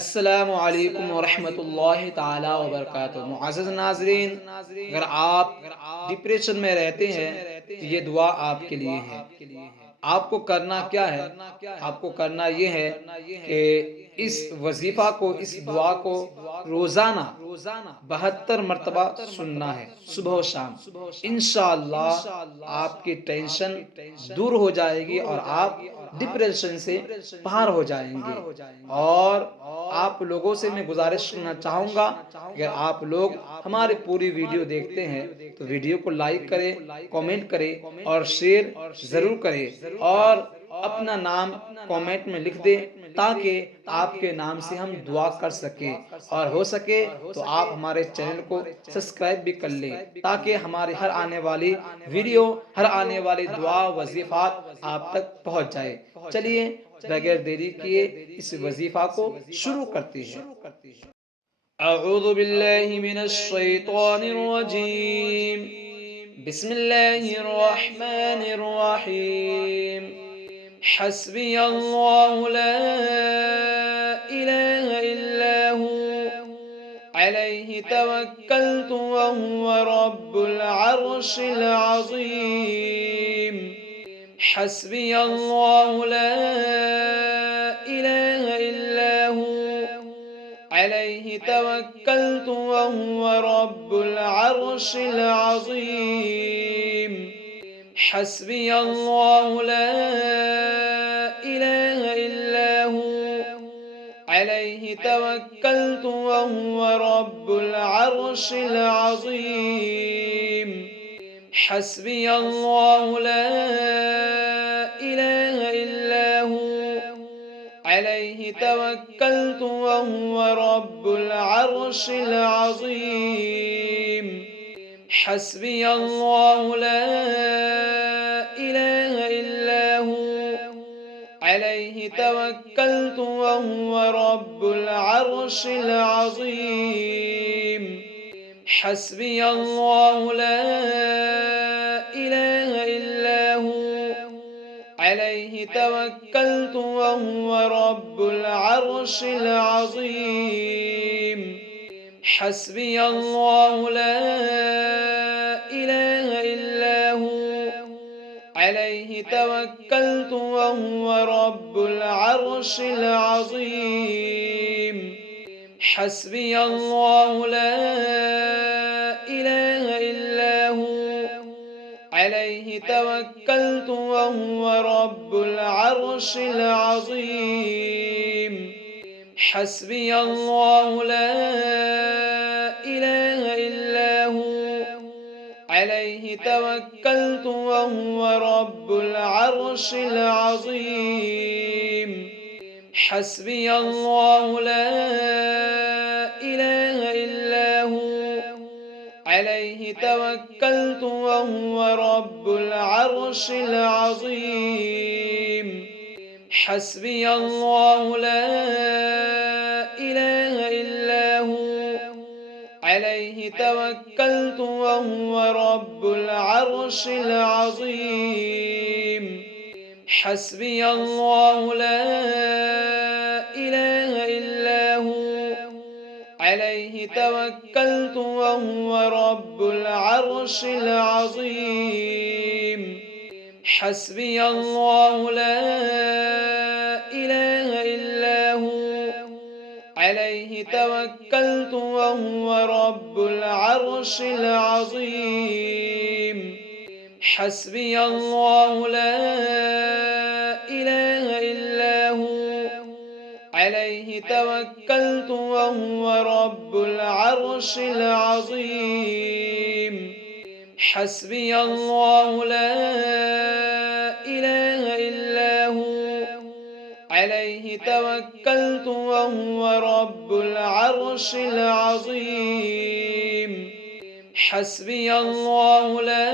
अस्सलामु अलैकुम वरहमतुल्लाहि ताला वबरकातुहू। मुअज़्ज़ज़ नाज़रीन, अगर आप डिप्रेशन में रहते हैं तो ये दुआ आपके लिए है। आपको करना क्या है? आपको करना ये है कि इस वजीफ़ा को, इस दुआ को रोज़ाना 72 मरतबा सुनना है, सुबह व शाम। इंशाअल्लाह आपकी टेंशन दूर हो जाएगी और आप डिप्रेशन से बाहर हो जाएंगे। और आप लोगों से मैं गुजारिश करना चाहूँगा, अगर आप लोग हमारी पूरी वीडियो देखते हैं तो वीडियो को लाइक करें, कमेंट करें और शेयर ज़रूर करें और अपना नाम कमेंट में लिख दें, ताकि आपके नाम से हम दुआ कर सकें। और हो सके तो आप हमारे चैनल को सब्सक्राइब भी कर लें, ताकि हमारी हर आने वाली वीडियो, हर आने वाली दुआ वजीफ़ात आप तक पहुँच जाए। चलिए बगैर देरी किए इस वजीफ़ा को शुरू करते हैं। अऊज़ु बिल्लाहि मिनश शैतानिर रजीम। बिस्मिल्लाहिर रहमानिर रहीम। हस्बियल्लाहु ला इलाहा इल्ला हू अलैहि तवक्कलतु व हुवा रब्बुल अर्शिल अज़ीम। हस्बियल्लाहु ला इलाहा इल्ला हू अलैहि तवक्कलतु व हुवा रब्बुल अर्शिल अज़ीम। हस्बियल्लाहु ला इलाहा इल्ला हू अलैहि तवक्कलतु व हुवा रब्बुल अर्शिल अज़ीम। हस्बियल्लाहु ला इलाहा इल्ला हू अलैहि तवक्कलतु व हुवा रब्बुल अर्शिल अज़ीम। हस्बियल्लाहु ला इलाहा इल्ला हू अलैहि तवक्कलतु व हुवा रब्बुल अर्शिल अज़ीम। हस्बियल्लाहु ला इलाहा इल्ला हू अलैहि तवक्कलतु व हुवा रब्बुल अर्शिल अज़ीम। हस्बियल्लाहु ला इलाहा इल्ला हू अलैहि तवक्कलतु व हुवा रब्बुल अर्शिल अज़ीम। हस्बियल्लाहु ला इलाहा इल्ला हू अलैहि तवक्कलतु व हुवा रब्बुल अर्शिल अज़ीम। हस्बियल्लाहु ला इलाहा इल्ला हू अलैहि तवक्कलतु व हुवा रब्बुल अर्शिल अज़ीम। हस्बियल्लाहु ला इलाहा इल्ला हू अलैहि तवक्कलतु व हुवा रब्बुल अर्शिल अज़ीम। हस्बियल्लाहु ला इलाहा इल्ला हू अलैहि तवक्कलतु व हुवा रब्बुल अर्शिल अज़ीम। हस्बियल्लाहु ला इलाहा इल्ला हू अलैहि तवक्कलतु व हुवा रब्बुल अर्शिल अज़ीम। हस्बियल्लाहु ला इलाहा इल्ला हू अलैहि तवक्कलतु व हुवा रब्बुल अर्शिल अज़ीम। हस्बियल्लाहु ला इलाहा इल्ला हू अलैहि तवक्कलतु व हुवा रब्बुल अर्शिल अज़ीम। हस्बियल्लाहु ला इलाहा इल्ला हू अलैहि तवक्कलतु व हुवा रब्बुल अर्शिल अज़ीम। हस्बियल्लाहु ला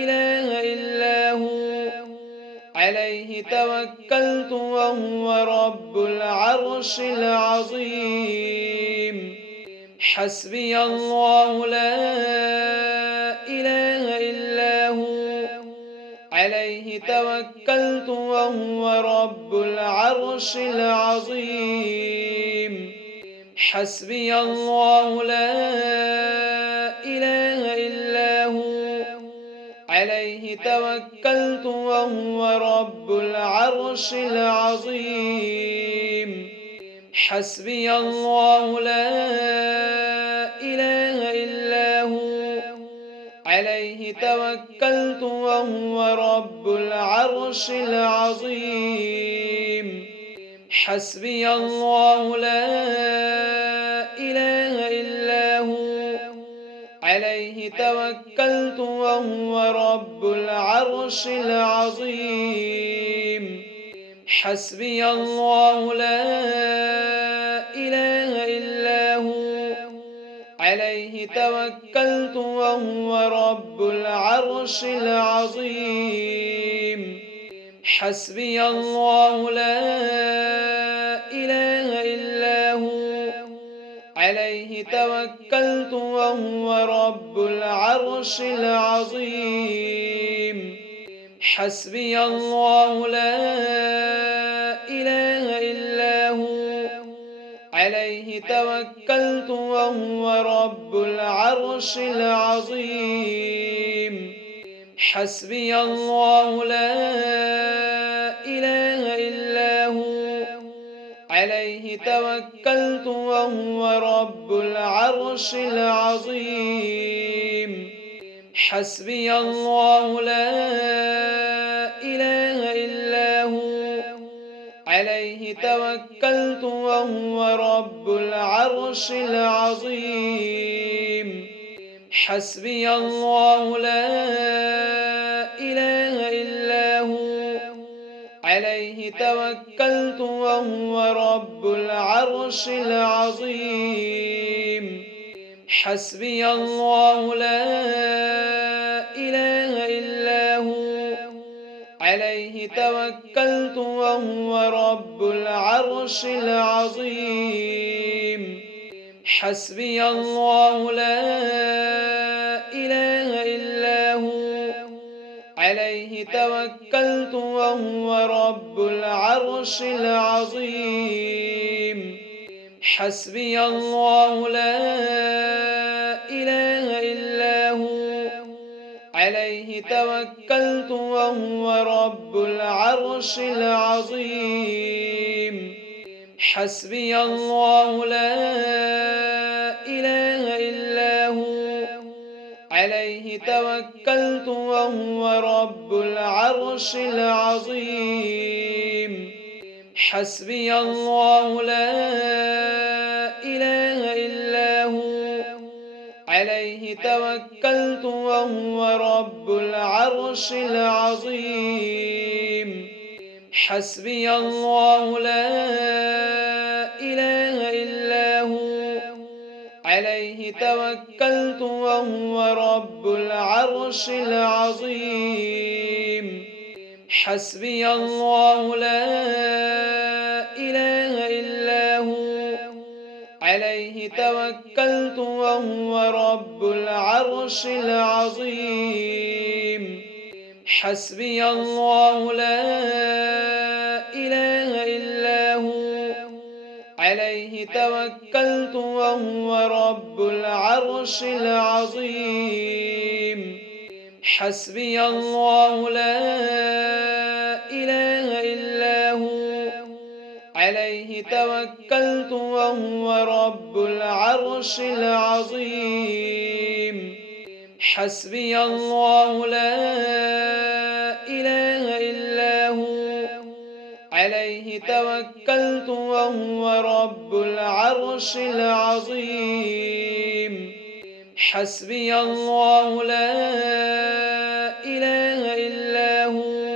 इलाहा इल्ला हू अलैहि तवक्कलतु व हुवा रब्बुल अर्शिल अज़ीम। हस्बियल्लाहु ला इलाहा इल्ला हू अलैहि तवक्कलतु व हुवा रब्बुल अर्शिल अज़ीम। حسبي الله لا إله إلا هو عليه توكلت وهو رب العرش العظيم حسبي الله لا إله إلا هو عليه توكلت وهو رب العرش العظيم حسبي الله لا إله إلا هو عليه توكلت وهو رب العرش العظيم حسبي الله لا إله إلا هو عليه توكلت وهو رب العرش العظيم حسبي الله لا إله إلا هو عليه توكلت وهو رب العرش العظيم حسبي الله لا إله إلا هو عليه توكلت وهو رب العرش العظيم حسبي الله لا إله إلا هو عليه توكلت وهو رب العرش العظيم حسبي الله لا إله إلا هو عليه توكلت وهو رب العرش العظيم حسبي الله لا إله إلا هو عليه توكلت وهو رب العرش العظيم حسبي الله لا إله إلا هو عليه توكلت وهو رب العرش العظيم حسبي الله لا إله إلا هو عليه توكلت وهو رب العرش العظيم حسبي الله لا إله إلا هو عليه توكلت وهو رب العرش العظيم حسبي الله لا إله إلا هو عليه توكلت وهو رب العرش العظيم حسبي الله لا إله إلا هو عليه توكلت وهو رب العرش العظيم حسبي الله لا إله إلا هو عليه توكلت وهو رب العرش العظيم حسبي الله لا إله إلا هو عليه توكلت وهو رب العرش العظيم حسبي الله لا إله إلا هو عليه توكلت وهو رب العرش العظيم حسبي الله لا إله إلا هو عليه توكلت وهو رب العرش العظيم حسبي الله لا إله إلا هو عليه توكلت وهو رب العرش العظيم حسبي الله لا إله إلا هو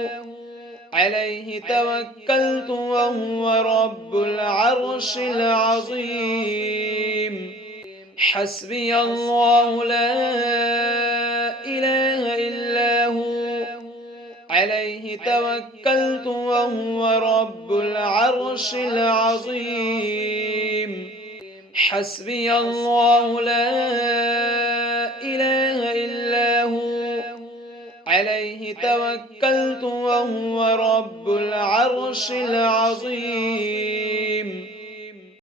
عليه توكلت وهو رب العرش العظيم حسبي الله لا إله إلا هو عليه توكلت وهو رب العرش العظيم حسبي الله لا إله إلا هو عليه توكلت وهو رب العرش العظيم